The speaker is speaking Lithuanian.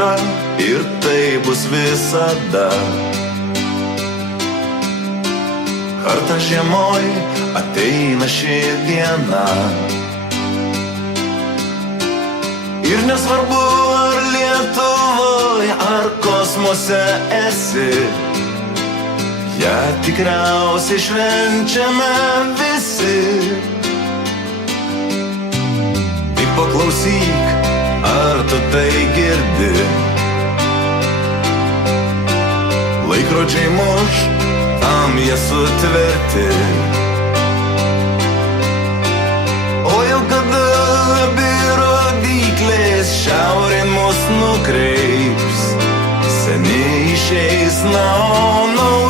tikra ir tai bus visada. Kartą žiemoj ateina ši diena. Ir nesvarbu ar Lietuvoj, ar kosmose esi, ją tikriausiai švenčiame visi. Tik paklausyk, ar tu tai girdi. Laikrodžiai muš, tam jie sutverti. O jau kada abi rodyklės šiaurėn mus nukreips, seniai išeis, na o nauji